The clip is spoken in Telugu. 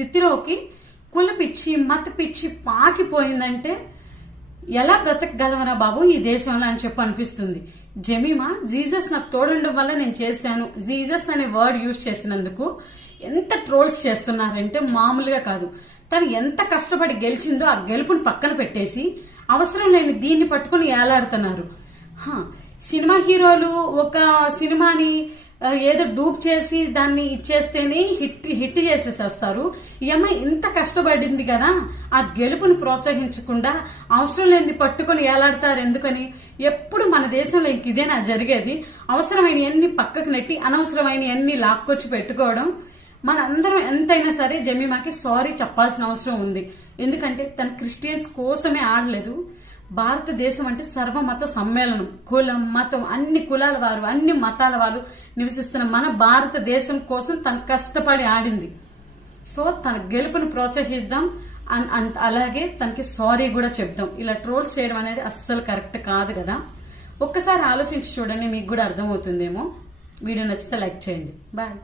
స్థితిలోకి కుల పిచ్చి మత పిచ్చి పాకిపోయిందంటే ఎలా బ్రతకగలవరా బాబు ఈ దేశంలో అని చెప్పి అనిపిస్తుంది. జమీమా జీసస్ నాకు తోడుండడం వల్ల నేను చేశాను, జీసస్ అనే వర్డ్ యూజ్ చేసినందుకు ఎంత ట్రోల్స్ చేస్తున్నారంటే మామూలుగా కాదు. తను ఎంత కష్టపడి గెలిచిందో ఆ గెలుపుని పక్కన పెట్టేసి అవసరం లేని దీన్ని పట్టుకుని ఏలాడుతున్నారు. సినిమా హీరోలు ఒక సినిమాని ఏదో డూప్ చేసి దాన్ని ఇచ్చేస్తేనే హిట్ చేసేసేస్తారు. ఈ అమ్మాయి ఇంత కష్టపడింది కదా, ఆ గెలుపుని ప్రోత్సహించకుండా అవసరం లేనిది పట్టుకొని ఏలాడతారు ఎందుకని? ఎప్పుడు మన దేశంలో ఇంక ఇదేనా జరిగేది? అవసరమైన అన్ని పక్కకు నెట్టి అనవసరమైన అన్ని లాక్కొచ్చి పెట్టుకోవడం. మనందరం ఎంతైనా సరే జమీమాకి సారీ చెప్పాల్సిన అవసరం ఉంది. ఎందుకంటే తన క్రిస్టియన్స్ కోసమే ఆడలేదు. భారతదేశం అంటే సర్వమత సమ్మేళనం, కులం మతం అన్ని కులాల వారు అన్ని మతాల వారు నివసిస్తున్న మన భారతదేశం కోసం తను కష్టపడి ఆడింది. సో తన గెలుపుని ప్రోత్సహిద్దాం, అలాగే తనకి సారీ కూడా చెప్దాం. ఇలా ట్రోల్స్ చేయడం అనేది అస్సలు కరెక్ట్ కాదు కదా. ఒక్కసారి ఆలోచించి చూడండి, మీకు కూడా అర్థమవుతుందేమో. వీడియో నచ్చితే లైక్ చేయండి. బాయ్.